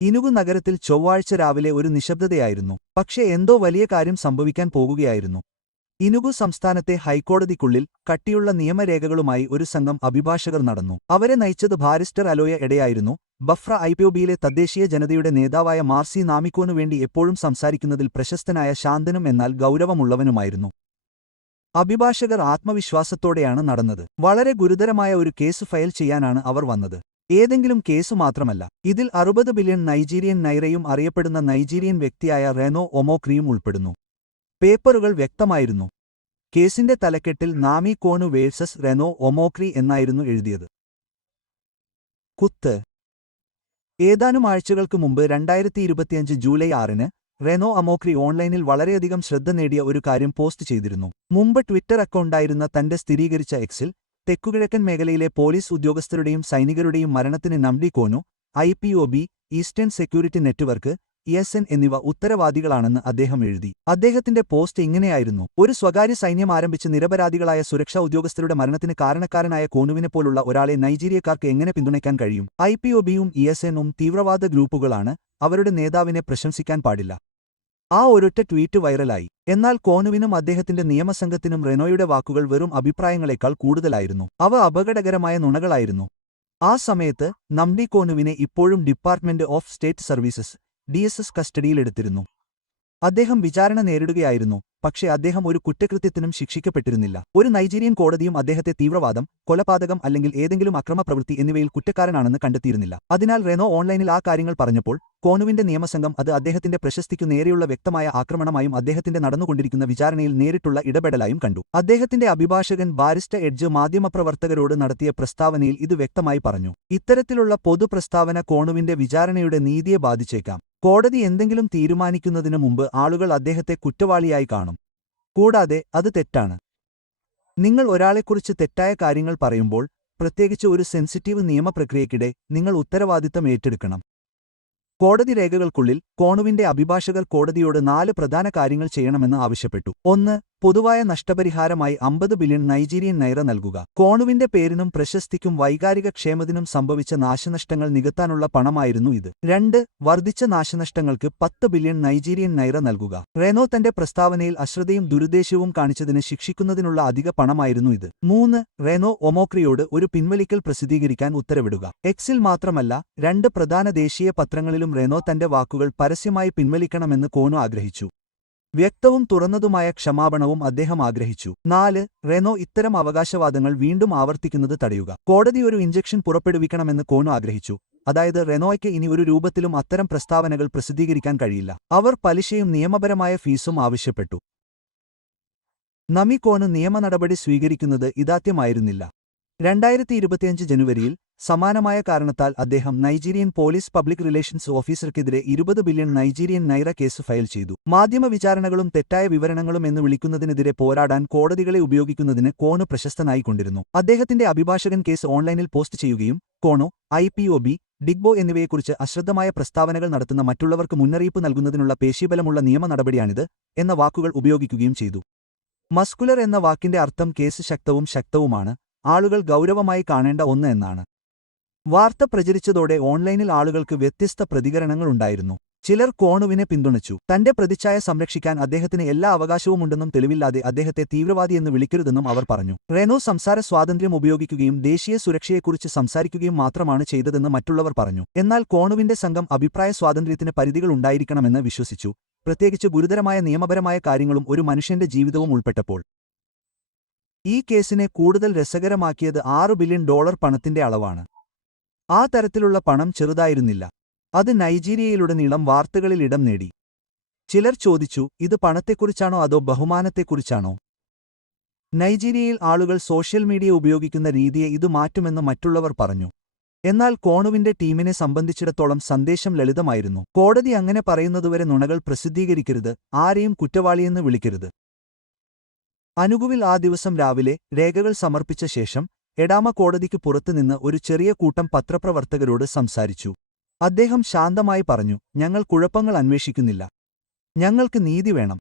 ഇനുഗു നഗരത്തിൽ ചൊവ്വാഴ്ച രാവിലെ ഒരു നിശബ്ദതയായിരുന്നു. പക്ഷേ എന്തോ വലിയ കാര്യം സംഭവിക്കാൻ പോകുകയായിരുന്നു. ഇനുഗു സംസ്ഥാനത്തെ ഹൈക്കോടതിക്കുള്ളിൽ കട്ടിയുള്ള നിയമരേഖകളുമായി ഒരു സംഘം അഭിഭാഷകർ നടന്നു. അവരെ നയിച്ചത് ബാരിസ്റ്റർ അലോയ എഡയായിരുന്നു. ബഫ്ര ഐപിഒബിയിലെ തദ്ദേശീയ ജനതയുടെ നേതാവായ മാർസി നാമിക്കോനുവേണ്ടി എപ്പോഴും സംസാരിക്കുന്നതിൽ പ്രശസ്തനായ ശാന്തനും എന്നാൽ ഗൗരവമുള്ളവനുമായിരുന്നു. അഭിഭാഷകർ ആത്മവിശ്വാസത്തോടെയാണ് നടന്നത്. വളരെ ഗുരുതരമായ ഒരു കേസ് ഫയൽ ചെയ്യാനാണ് അവർ വന്നത്. ഏതെങ്കിലും കേസ് മാത്രമല്ല. ഇതിൽ 60 ബില്യൺ നൈജീരിയൻ നൈറയും അറിയപ്പെടുന്ന നൈജീരിയൻ വ്യക്തിയായ റെനോ ഒമോക്രിയും ഉൾപ്പെടുന്നു. പേപ്പറുകൾ വ്യക്തമായിരുന്നു. കേസിന്റെ തലക്കെട്ടിൽ നാമി കോനു വേഴ്സസ് റെനോ ഒമോക്രി എന്നായിരുന്നു എഴുതിയത്. കുത്ത്. ഏതാനും ആഴ്ചകൾക്ക് മുമ്പ് 2025 ജൂലൈ 6-ന് റെനോ ഒമോക്രി ഓൺലൈനിൽ വളരെയധികം ശ്രദ്ധ നേടിയ ഒരു കാര്യം പോസ്റ്റ് ചെയ്തിരുന്നു. മുമ്പ് ട്വിറ്റർ അക്കൗണ്ടായിരുന്ന തന്റെ സ്ഥിരീകരിച്ച എക്സിൽ തെക്കുകിഴക്കൻ മേഖലയിലെ പോലീസ് ഉദ്യോഗസ്ഥരുടെയും സൈനികരുടെയും മരണത്തിന് നംഡി കോനു, ഐപിഒബി, ഈസ്റ്റേൺ സെക്യൂരിറ്റി നെറ്റ്വർക്ക്, ESN എന്നിവ ഉത്തരവാദികളാണെന്ന് അദ്ദേഹം എഴുതി. അദ്ദേഹത്തിന്റെ പോസ്റ്റ് ഇങ്ങനെയായിരുന്നു: ഒരു സ്വകാര്യ സൈന്യം ആരംഭിച്ച് നിരപരാധികളായ സുരക്ഷാ ഉദ്യോഗസ്ഥരുടെ മരണത്തിന് കാരണക്കാരനായ കോനുവിനെപ്പോലുള്ള ഒരാളെ നൈജീരിയക്കാർക്ക് എങ്ങനെ പിന്തുണയ്ക്കാൻ കഴിയും? IPOBയും ESNഉം തീവ്രവാദ ഗ്രൂപ്പുകളാണ്. അവരുടെ നേതാവിനെ പ്രശംസിക്കാൻ പാടില്ല. ആ ഒരൊറ്റ ട്വീറ്റ് വൈറലായി. എന്നാൽ കോനുവിനും അദ്ദേഹത്തിന്റെ നിയമസംഘത്തിനും റെനോയുടെ വാക്കുകൾ വെറും അഭിപ്രായങ്ങളെക്കാൾ കൂടുതലായിരുന്നു. അവ അപകടകരമായ നുണകളായിരുന്നു. ആ സമയത്ത് നംഡി കോനുവിനെ ഇപ്പോഴും department of state services DSS കസ്റ്റഡിയിലെടുത്തിരുന്നു. അദ്ദേഹം വിചാരണ നേരിടുകയായിരുന്നു. പക്ഷേ അദ്ദേഹം ഒരു കുറ്റകൃത്യത്തിനും ശിക്ഷിക്കപ്പെട്ടിരുന്നില്ല. ഒരു നൈജീരിയൻ കോടതിയും അദ്ദേഹത്തെ തീവ്രവാദം, കൊലപാതകം അല്ലെങ്കിൽ ഏതെങ്കിലും അക്രമപ്രവൃത്തി എന്നിവയിൽ കുറ്റക്കാരനാണെന്ന് കണ്ടെത്തിയിരുന്നില്ല. അതിനാൽ റെനോ ഓൺലൈനിൽ ആ കാര്യങ്ങൾ പറഞ്ഞപ്പോൾ കോനുവിന്റെ നിയമസംഘം അത് അദ്ദേഹത്തിന്റെ പ്രശസ്തിക്കു നേരെയുള്ള വ്യക്തമായ ആക്രമണമായും അദ്ദേഹത്തിന്റെ നടന്നുകൊണ്ടിരിക്കുന്ന വിചാരണയിൽ നേരിട്ടുള്ള ഇടപെടലായും കണ്ടു. അദ്ദേഹത്തിന്റെ അഭിഭാഷകൻ ബാരിസ്റ്റർ എഡ്ജ് മാധ്യമപ്രവർത്തകരോട് നടത്തിയ പ്രസ്താവനയിൽ ഇത് വ്യക്തമായി പറഞ്ഞു. ഇത്തരത്തിലുള്ള പൊതുപ്രസ്താവന കോനുവിന്റെ വിചാരണയുടെ നീതിയെ ബാധിച്ചേക്കാം. കോടതി എന്തെങ്കിലും തീരുമാനിക്കുന്നതിനു മുമ്പ് ആളുകൾ അദ്ദേഹത്തെ കുറ്റവാളിയായി കാണും. കൂടാതെ അത് തെറ്റാണ്. നിങ്ങൾ ഒരാളെക്കുറിച്ച് തെറ്റായ കാര്യങ്ങൾ പറയുമ്പോൾ, പ്രത്യേകിച്ച് ഒരു സെൻസിറ്റീവ് നിയമപ്രക്രിയയ്ക്കിടെ, നിങ്ങൾ ഉത്തരവാദിത്തം ഏറ്റെടുക്കണം. കോടതി രേഖകൾക്കുള്ളിൽ കോനുവിന്റെ അഭിഭാഷകർ കോടതിയോട് 4 പ്രധാന കാര്യങ്ങൾ ചെയ്യണമെന്ന് ആവശ്യപ്പെട്ടു. 1. പൊതുവായ നഷ്ടപരിഹാരമായി 50 ബില്യൺ നൈജീരിയൻ നൈറ നൽകുക. കോനുവിന്റെ പേരിനും പ്രശസ്തിക്കും വൈകാരിക ക്ഷേമത്തിനും സംഭവിച്ച നാശനഷ്ടങ്ങൾ നികത്താനുള്ള പണമായിരുന്നു ഇത്. 2. വർദ്ധിച്ച നാശനഷ്ടങ്ങൾക്ക് 10 ബില്യൺ നൈജീരിയൻ നൈറ നൽകുക. റെനോ തന്റെ പ്രസ്താവനയിൽ അശ്രദ്ധയും ദുരുദ്ദേശവും കാണിച്ചതിന് ശിക്ഷിക്കുന്നതിനുള്ള അധിക പണമായിരുന്നു ഇത്. 3. റെനോ ഒമോക്രിയോട് ഒരു പിൻവലിക്കൽ പ്രസിദ്ധീകരിക്കാൻ ഉത്തരവിടുക. എക്സിൽ മാത്രമല്ല, 2 പ്രധാന ദേശീയ പത്രങ്ങളിലും റെനോ തന്റെ വാക്കുകൾ പരസ്യമായി പിൻവലിക്കണമെന്ന് കോനു ആഗ്രഹിച്ചു. വ്യക്തവും തുറന്നതുമായ ക്ഷമാപണവും അദ്ദേഹം ആഗ്രഹിച്ചു. 4. റെനോ ഇത്തരം അവകാശവാദങ്ങൾ വീണ്ടും ആവർത്തിക്കുന്നത് തടയുക. കോടതി ഒരു ഇഞ്ചക്ഷൻ പുറപ്പെടുവിക്കണമെന്ന് കോനു ആഗ്രഹിച്ചു. അതായത് റെനോയ്ക്ക് ഇനി ഒരു രൂപത്തിലും അത്തരം പ്രസ്താവനകൾ പ്രസിദ്ധീകരിക്കാൻ കഴിയില്ല. അവർ പലിശയും നിയമപരമായ ഫീസും ആവശ്യപ്പെട്ടു. നമി കോനു നിയമനടപടി സ്വീകരിക്കുന്നത് ഇതാദ്യമായിരുന്നില്ല. 2025 ജനുവരിയിൽ സമാനമായ കാരണത്താൽ അദ്ദേഹം നൈജീരിയൻ പോലീസ് പബ്ലിക് റിലേഷൻസ് ഓഫീസർക്കെതിരെ 20 billion Nigerian naira case file ചെയ്തു. മാധ്യമവിചാരണകളും തെറ്റായ വിവരണങ്ങളും എന്ന് വിളിക്കുന്നതിനെതിരെ പോരാടാൻ കോടതികളെ ഉപയോഗിക്കുന്നതിന് കോനു പ്രശസ്തനായിക്കൊണ്ടിരുന്നു. അദ്ദേഹത്തിന്റെ അഭിഭാഷകൻ കേസ് ഓൺലൈനിൽ പോസ്റ്റ് ചെയ്യുകയും കോനു, IPOB, ഡിഗ്ബോ എന്നിവയെക്കുറിച്ച് അശ്രദ്ധമായ പ്രസ്താവനകൾ നടത്തുന്ന മറ്റുള്ളവർക്ക് മുന്നറിയിപ്പ് നൽകുന്നതിനുള്ള പേശീബലമുള്ള നിയമ നടപടിയാണിത് എന്ന വാക്കുകൾ ഉപയോഗിക്കുകയും ചെയ്തു. മസ്കുലർ എന്ന വാക്കിന്റെ അർത്ഥം കേസ് ശക്തവുമാണ്, ആളുകൾ ഗൗരവമായി കാണേണ്ട ഒന്ന് എന്നാണ്. വാർത്ത പ്രചരിച്ചതോടെ ഓൺലൈനിൽ ആളുകൾക്ക് വ്യത്യസ്ത പ്രതികരണങ്ങളുണ്ടായിരുന്നു. ചിലർ കോനുവിനെ പിന്തുണച്ചു. തന്റെ പ്രതിച്ഛായ സംരക്ഷിക്കാൻ അദ്ദേഹത്തിന് എല്ലാ അവകാശവുമുണ്ടെന്നും തെളിവില്ലാതെ അദ്ദേഹത്തെ തീവ്രവാദിയെന്ന് വിളിക്കരുതെന്നും അവർ പറഞ്ഞു. റെനോ സംസാര സ്വാതന്ത്ര്യം ഉപയോഗിക്കുകയും ദേശീയ സുരക്ഷയെക്കുറിച്ച് സംസാരിക്കുകയും മാത്രമാണ് ചെയ്തതെന്ന് മറ്റുള്ളവർ പറഞ്ഞു. എന്നാൽ കോനുവിന്റെ സംഘം അഭിപ്രായ സ്വാതന്ത്ര്യത്തിന് പരിധികൾ ഉണ്ടായിരിക്കണമെന്ന് വിശ്വസിച്ചു, പ്രത്യേകിച്ച് ഗുരുതരമായ നിയമപരമായ കാര്യങ്ങളും ഒരു മനുഷ്യന്റെ ജീവിതവും ഉൾപ്പെട്ടപ്പോൾ. ഈ കേസിനെ കൂടുതൽ രസകരമാക്കിയത് $6 ബില്യൺ പണത്തിന്റെ അളവാണ്. ആ തരത്തിലുള്ള പണം ചെറുതായിരുന്നില്ല. അത് നൈജീരിയയിലുടനീളം വാർത്തകളിൽ ഇടം നേടി. ചിലർ ചോദിച്ചു, ഇത് പണത്തെക്കുറിച്ചാണോ അതോ ബഹുമാനത്തെക്കുറിച്ചാണോ? നൈജീരിയയിൽ ആളുകൾ സോഷ്യൽ മീഡിയ ഉപയോഗിക്കുന്ന രീതിയെ ഇത് മാറ്റുമെന്ന് മറ്റുള്ളവർ പറഞ്ഞു. എന്നാൽ കോനുവിന്റെ ടീമിനെ സംബന്ധിച്ചിടത്തോളം സന്ദേശം ലളിതമായിരുന്നു. കോടതി അങ്ങനെ പറയുന്നതുവരെ നുണകൾ പ്രസിദ്ധീകരിക്കരുത്, ആരെയും കുറ്റവാളിയെന്ന് വിളിക്കരുത്. അനുഗുവിൽ ആ ദിവസം രാവിലെ രേഖകൾ സമർപ്പിച്ച ശേഷം എഡാമ കോടതിക്ക് പുറത്തുനിന്ന് ഒരു ചെറിയ കൂട്ടം പത്രപ്രവർത്തകരോട് സംസാരിച്ചു. അദ്ദേഹം ശാന്തമായി പറഞ്ഞു, ഞങ്ങൾ കുഴപ്പങ്ങൾ അന്വേഷിക്കുന്നില്ല. ഞങ്ങൾക്ക് നീതി വേണം.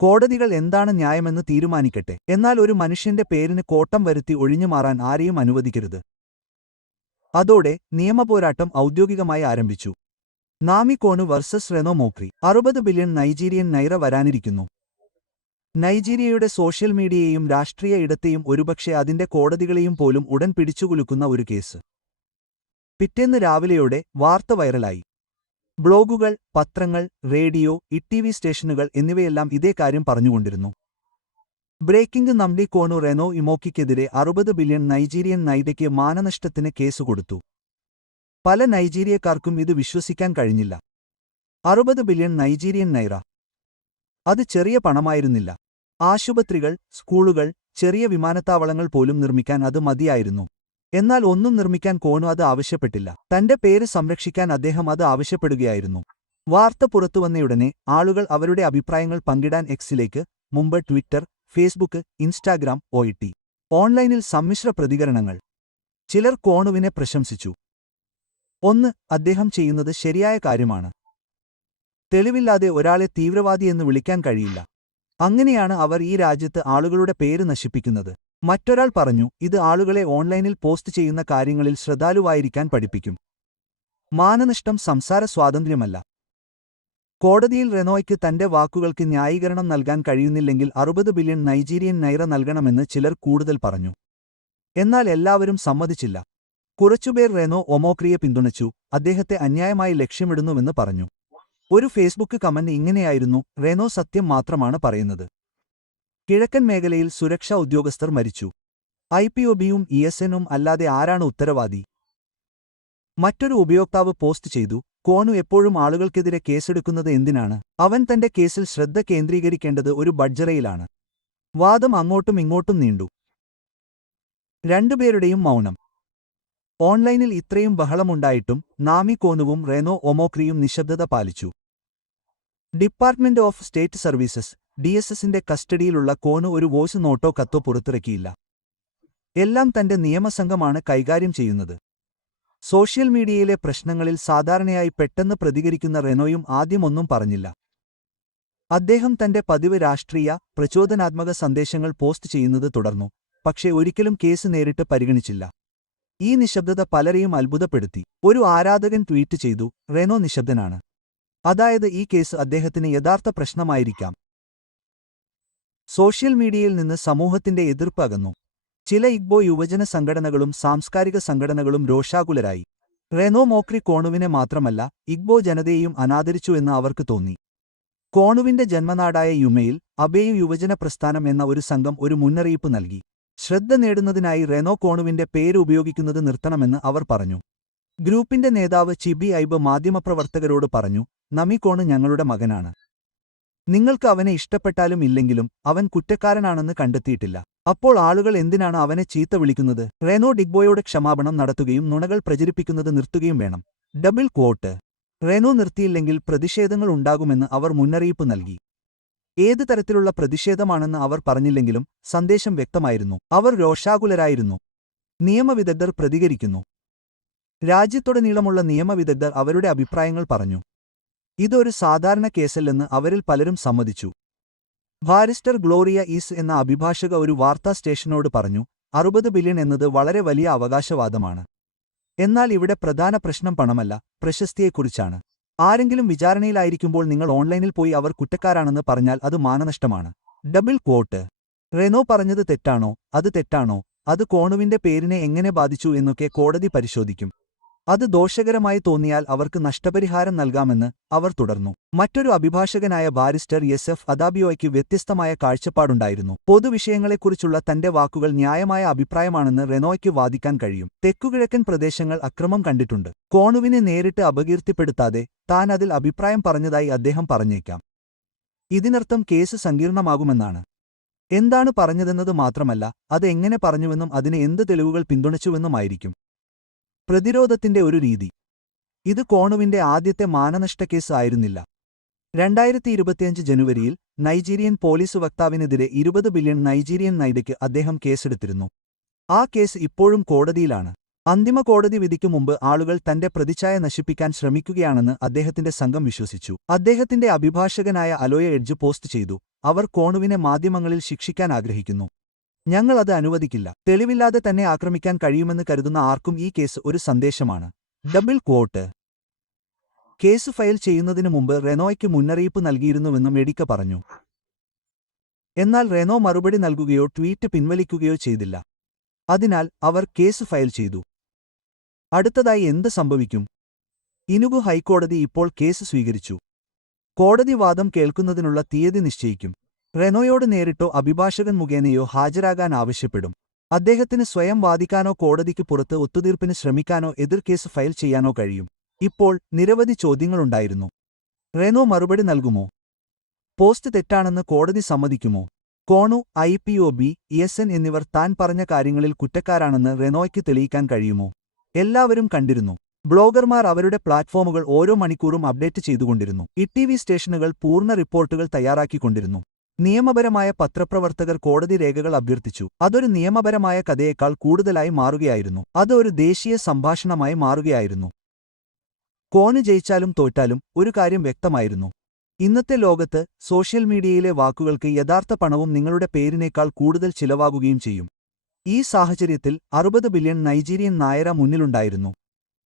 കോടതികൾ എന്താണ് ന്യായമെന്ന് തീരുമാനിക്കട്ടെ. എന്നാൽ ഒരു മനുഷ്യന്റെ പേരിന് കോട്ടം വരുത്തി ഒഴിഞ്ഞുമാറാൻ ആരെയും അനുവദിക്കരുത്. അതോടെ നിയമപോരാട്ടം ഔദ്യോഗികമായി ആരംഭിച്ചു. Nnamdi Kanu versus Reno Omokri. 60 billion Nigerian naira വരാനിരിക്കുന്നു. നൈജീരിയയുടെ സോഷ്യൽ മീഡിയയെയും രാഷ്ട്രീയ ഇടത്തെയും ഒരുപക്ഷെ അതിന്റെ കോടതികളെയും പോലും ഉടൻ പിടിച്ചുകുലുക്കുന്ന ഒരു കേസ്. പിറ്റേന്ന് രാവിലെയോടെ വാർത്ത വൈറലായി. ബ്ലോഗുകൾ, പത്രങ്ങൾ, റേഡിയോ, ടിവി സ്റ്റേഷനുകൾ എന്നിവയെല്ലാം ഇതേ കാര്യം പറഞ്ഞുകൊണ്ടിരുന്നു. ബ്രേക്കിംഗ് നംലി കോനു റെനോ ഇമോക്കിക്കെതിരെ 60 ബില്യൺ നൈജീരിയൻ നൈഡയ്ക്ക് മാനനഷ്ടത്തിന് കേസ് കൊടുത്തു. പല നൈജീരിയക്കാർക്കും ഇത് വിശ്വസിക്കാൻ കഴിഞ്ഞില്ല. 60 ബില്യൺ നൈജീരിയൻ നൈറ. അത് ചെറിയ പണമായിരുന്നില്ല. ആശുപത്രികൾ, സ്കൂളുകൾ, ചെറിയ വിമാനത്താവളങ്ങൾ പോലും നിർമ്മിക്കാൻ അത് മതിയായിരുന്നു. എന്നാൽ ഒന്നും നിർമ്മിക്കാൻ കോനു അത് ആവശ്യപ്പെട്ടില്ല. തന്റെ പേര് സംരക്ഷിക്കാൻ അദ്ദേഹം അത് ആവശ്യപ്പെടുകയായിരുന്നു. വാർത്ത പുറത്തുവന്നയുടനെ ആളുകൾ അവരുടെ അഭിപ്രായങ്ങൾ പങ്കിടാൻ എക്സിലേക്ക്, മുമ്പ് ട്വിറ്റർ, ഫേസ്ബുക്ക്, ഇൻസ്റ്റാഗ്രാം, ഓൺലൈനിൽ സമ്മിശ്ര പ്രതികരണങ്ങൾ. ചിലർ കോനുവിനെ പ്രശംസിച്ചു. അദ്ദേഹം ചെയ്യുന്നത് ശരിയായ കാര്യമാണ്. തെളിവില്ലാതെ ഒരാളെ തീവ്രവാദിയെന്ന് വിളിക്കാൻ കഴിയില്ല. അങ്ങനെയാണ് അവർ ഈ രാജ്യത്ത് ആളുകളുടെ പേര് നശിപ്പിക്കുന്നത്. മറ്റൊരാൾ പറഞ്ഞു, ഇത് ആളുകളെ ഓൺലൈനിൽ പോസ്റ്റ് ചെയ്യുന്ന കാര്യങ്ങളിൽ ശ്രദ്ധാലുവായിരിക്കാൻ പഠിപ്പിക്കും. മാനനഷ്ടം സംസാര സ്വാതന്ത്ര്യമല്ല. കോടതിയിൽ റെനോയ്ക്ക് തന്റെ വാക്കുകൾക്ക് ന്യായീകരണം നൽകാൻ കഴിയുന്നില്ലെങ്കിൽ 60 ബില്യൺ നൈജീരിയൻ നൈറ നൽകണമെന്ന് ചിലർ കൂടുതൽ പറഞ്ഞു. എന്നാൽ എല്ലാവരും സമ്മതിച്ചില്ല. കുറച്ചുപേർ റെനോ ഒമോക്രിയെ പിന്തുണച്ചു, അദ്ദേഹത്തെ അന്യായമായി ലക്ഷ്യമിടുന്നുവെന്ന് പറഞ്ഞു. ഒരു ഫേസ്ബുക്ക് കമന്റ് ഇങ്ങനെയായിരുന്നു: റെനോ സത്യം മാത്രമാണ് പറയുന്നത്. കിഴക്കൻ മേഖലയിൽ സുരക്ഷാ ഉദ്യോഗസ്ഥർ മരിച്ചു. IPOBയും ESNും അല്ലാതെ ആരാണ് ഉത്തരവാദി? മറ്റൊരു ഉപയോക്താവ് പോസ്റ്റ് ചെയ്തു: കോനു എപ്പോഴും ആളുകൾക്കെതിരെ കേസെടുക്കുന്നത് എന്തിനാണ്? അവൻ തന്റെ കേസിൽ ശ്രദ്ധ കേന്ദ്രീകരിക്കേണ്ടത് ഒരു ബഡ്ജറയിലാണ്. വാദം അങ്ങോട്ടും ഇങ്ങോട്ടും നീണ്ടു. രണ്ടുപേരുടെയും മൗനം. ഓൺലൈനിൽ ഇത്രയും ബഹളമുണ്ടായിട്ടും നാമി കോനുവും റെനോ ഒമോക്രിയും നിശബ്ദത പാലിച്ചു. ഡിപ്പാർട്ട്മെന്റ് ഓഫ് സ്റ്റേറ്റ് സർവീസസ് DSSന്റെ കസ്റ്റഡിയിലുള്ള കോനു ഒരു വോയ്സ് നോട്ടോ കത്തോ പുറത്തിറക്കിയില്ല. എല്ലാം തന്റെ നിയമസംഘമാണ് കൈകാര്യം ചെയ്യുന്നത്. സോഷ്യൽ മീഡിയയിലെ പ്രശ്നങ്ങളിൽ സാധാരണയായി പെട്ടെന്ന് പ്രതികരിക്കുന്ന റെനോയും ആദ്യമൊന്നും പറഞ്ഞില്ല. അദ്ദേഹം തന്റെ പതിവ് രാഷ്ട്രീയ, പ്രചോദനാത്മക സന്ദേശങ്ങൾ പോസ്റ്റ് ചെയ്യുന്നത് തുടർന്നു. പക്ഷേ ഒരിക്കലും കേസ് നേരിട്ട് പരിഗണിച്ചില്ല. ഈ നിശബ്ദത പലരെയും അത്ഭുതപ്പെടുത്തി. ഒരു ആരാധകൻ ട്വീറ്റ് ചെയ്തു: റെനോ നിശബ്ദനാണ്. അതായത് ഈ കേസ് അദ്ദേഹത്തിന് യഥാർത്ഥ പ്രശ്നമായിരിക്കാം. സോഷ്യൽ മീഡിയയിൽ നിന്ന് സമൂഹത്തിന്റെ എതിർപ്പ് അകന്നു. ചില ഇഗ്ബോ യുവജന സംഘടനകളും സാംസ്കാരിക സംഘടനകളും രോഷാകുലരായി. റെനോ മോക്രി കോണുവിനെ മാത്രമല്ല, ഇഗ്ബോ ജനതയെയും അനാദരിച്ചുവെന്ന് അവർക്ക് തോന്നി. കോണുവിന്റെ ജന്മനാടായ യുമയിൽ അബേയു യുവജന പ്രസ്ഥാനം എന്ന ഒരു സംഘം ഒരു മുന്നറിയിപ്പ് നൽകി. ശ്രദ്ധ നേടുന്നതിനായി റെനോ കോണുവിന്റെ പേര് ഉപയോഗിക്കുന്നത് നിർത്തണമെന്ന് അവർ പറഞ്ഞു. ഗ്രൂപ്പിന്റെ നേതാവ് ചിബി ഐബ് മാധ്യമപ്രവർത്തകരോട് പറഞ്ഞു: നമി കോണ് ഞങ്ങളുടെ മകനാണ്. നിങ്ങൾക്ക് അവനെ ഇഷ്ടപ്പെട്ടാലും ഇല്ലെങ്കിലും അവൻ കുറ്റക്കാരനാണെന്ന് കണ്ടെത്തിയിട്ടില്ല. അപ്പോൾ ആളുകൾ എന്തിനാണ് അവനെ ചീത്ത വിളിക്കുന്നത്? റെനോ ഡിഗ്ബോയോട് ക്ഷമാപണം നടത്തുകയും നുണകൾ പ്രചരിപ്പിക്കുന്നത് നിർത്തുകയും വേണം. റെനോ നിർത്തിയില്ലെങ്കിൽ പ്രതിഷേധങ്ങൾ ഉണ്ടാകുമെന്ന് അവർ മുന്നറിയിപ്പ് നൽകി. ഏത് തരത്തിലുള്ള പ്രതിഷേധമാണെന്ന് അവർ പറഞ്ഞില്ലെങ്കിലും സന്ദേശം വ്യക്തമായിരുന്നു. അവർ രോഷാകുലരായിരുന്നു. നിയമവിദഗ്ധർ പ്രതികരിക്കുന്നു. രാജ്യത്തുടനീളമുള്ള നിയമവിദഗ്ധർ അവരുടെ അഭിപ്രായങ്ങൾ പറഞ്ഞു. ഇതൊരു സാധാരണ കേസല്ലെന്ന് അവരിൽ പലരും സമ്മതിച്ചു. ബാരിസ്റ്റർ ഗ്ലോറിയ ഈസ് എന്ന അഭിഭാഷക ഒരു വാർത്താ സ്റ്റേഷനോട് പറഞ്ഞു: 60 ബില്യൺ എന്നത് വളരെ വലിയ അവകാശവാദമാണ്. എന്നാൽ ഇവിടെ പ്രധാന പ്രശ്നം പണമല്ല, പ്രശസ്തിയെക്കുറിച്ചാണ്. ആരെങ്കിലും വിചാരണയിലായിരിക്കുമ്പോൾ നിങ്ങൾ ഓൺലൈനിൽ പോയി അവർ കുറ്റക്കാരാണെന്ന് പറഞ്ഞാൽ അത് മാനനഷ്ടമാണ്. റെനോ പറഞ്ഞത് തെറ്റാണോ? അത് തെറ്റാണോ? അത് കോണുവിന്റെ പേരിനെ എങ്ങനെ ബാധിച്ചു എന്നൊക്കെ കോടതി പരിശോധിക്കും. അത് ദോഷകരമായി തോന്നിയാൽ അവർക്ക് നഷ്ടപരിഹാരം നൽകാമെന്ന് അവർ തുടർന്നു. മറ്റൊരു അഭിഭാഷകനായ ബാരിസ്റ്റർ SF അദാബിയോയ്ക്ക് വ്യത്യസ്തമായ കാഴ്ചപ്പാടുണ്ടായിരുന്നു. പൊതുവിഷയങ്ങളെക്കുറിച്ചുള്ള തന്റെ വാക്കുകൾ ന്യായമായ അഭിപ്രായമാണെന്ന് റെനോയ്ക്ക് വാദിക്കാൻ കഴിയും. തെക്കുകിഴക്കൻ പ്രദേശങ്ങൾ അക്രമം കണ്ടിട്ടുണ്ട്. കോണുവിനെ നേരിട്ട് അപകീർത്തിപ്പെടുത്താതെ താൻ അതിൽ അഭിപ്രായം പറഞ്ഞതായി അദ്ദേഹം പറഞ്ഞേക്കാം. ഇതിനർത്ഥം കേസ് സങ്കീർണമാകുമെന്നാണ്. എന്താണ് പറഞ്ഞതെന്നത് മാത്രമല്ല, അത് എങ്ങനെ പറഞ്ഞുവെന്നും അതിന് എന്ത് തെളിവുകൾ പിന്തുണച്ചുവെന്നുമായിരിക്കും. പ്രതിരോധത്തിന്റെ ഒരു രീതി. ഇത് കോണുവിന്റെ ആദ്യത്തെ മാനനഷ്ടക്കേസ് ആയിരുന്നില്ല. 2025 ജനുവരിയിൽ നൈജീരിയൻ പോലീസ് വക്താവിനെതിരെ 20 ബില്യൺ നൈജീരിയൻ നൈഡയ്ക്ക് അദ്ദേഹം കേസെടുത്തിരുന്നു. ആ കേസ് ഇപ്പോഴും കോടതിയിലാണ്. അന്തിമ കോടതി വിധിക്കു മുമ്പ് ആളുകൾ തന്റെ പ്രതിച്ഛായ നശിപ്പിക്കാൻ ശ്രമിക്കുകയാണെന്ന് അദ്ദേഹത്തിന്റെ സംഘം വിശ്വസിച്ചു. അദ്ദേഹത്തിന്റെ അഭിഭാഷകനായ അലോയ എഡ്ജ് പോസ്റ്റ് ചെയ്തു: അവർ കോണുവിനെ മാധ്യമങ്ങളിൽ ശിക്ഷിക്കാൻ ആഗ്രഹിക്കുന്നു. ഞങ്ങൾ അത് അനുവദിക്കില്ല. തെളിവില്ലാതെ തന്നെ ആക്രമിക്കാൻ കഴിയുമെന്ന് കരുതുന്ന ആർക്കും ഈ കേസ് ഒരു സന്ദേശമാണ്. കേസ് ഫയൽ ചെയ്യുന്നതിനു മുമ്പ് റെനോയ്ക്ക് മുന്നറിയിപ്പ് നൽകിയിരുന്നുവെന്നും എഡിക്ക പറഞ്ഞു. എന്നാൽ റെനോ മറുപടി നൽകുകയോ ട്വീറ്റ് പിൻവലിക്കുകയോ ചെയ്തില്ല. അതിനാൽ അവർ കേസ് ഫയൽ ചെയ്തു. അടുത്തതായി എന്ത് സംഭവിക്കും? ഇനുഗു ഹൈക്കോടതി ഇപ്പോൾ കേസ് സ്വീകരിച്ചു. കോടതി വാദം കേൾക്കുന്നതിനുള്ള തീയതി നിശ്ചയിക്കും. റെനോയോട് നേരിട്ടോ അഭിഭാഷകൻ മുഖേനയോ ഹാജരാകാൻ ആവശ്യപ്പെടും. അദ്ദേഹത്തിന് സ്വയം വാദിക്കാനോ കോടതിക്ക് പുറത്ത് ഒത്തുതീർപ്പിന് ശ്രമിക്കാനോ എതിർ കേസ് ഫയൽ ചെയ്യാനോ കഴിയും. ഇപ്പോൾ നിരവധി ചോദ്യങ്ങളുണ്ടായിരുന്നു. റെനോ മറുപടി നൽകുമോ? പോസ്റ്റ് തെറ്റാണെന്ന് കോടതി സമ്മതിക്കുമോ? കോണു, IPOB, ESN എന്നിവർ താൻ പറഞ്ഞ കാര്യങ്ങളിൽ കുറ്റക്കാരാണെന്ന് റെനോയ്ക്ക് തെളിയിക്കാൻ കഴിയുമോ? എല്ലാവരും കണ്ടിരുന്നു. ബ്ലോഗർമാർ അവരുടെ പ്ലാറ്റ്ഫോമുകൾ ഓരോ മണിക്കൂറും അപ്ഡേറ്റ് ചെയ്തുകൊണ്ടിരുന്നു. ITV സ്റ്റേഷനുകൾ പൂർണ്ണ റിപ്പോർട്ടുകൾ തയ്യാറാക്കിക്കൊണ്ടിരുന്നു. നിയമപരമായ പത്രപ്രവർത്തകർ കോടതി രേഖകൾ അഭ്യർത്ഥിച്ചു. അതൊരു നിയമപരമായ കഥയേക്കാൾ കൂടുതലായി മാറുകയായിരുന്നു. അത് ഒരു ദേശീയ സംഭാഷണമായി മാറുകയായിരുന്നു. കോന് ജയിച്ചാലും തോറ്റാലും ഒരു കാര്യം വ്യക്തമായിരുന്നു. ഇന്നത്തെ ലോകത്ത് സോഷ്യൽ മീഡിയയിലെ വാക്കുകൾക്ക് യഥാർത്ഥ പണവും നിങ്ങളുടെ പേരിനേക്കാൾ കൂടുതൽ ചിലവാകുകയും ചെയ്യും. ഈ സാഹചര്യത്തിൽ 60 ബില്യൺ നൈജീരിയൻ നായര മുന്നിലുണ്ടായിരുന്നു.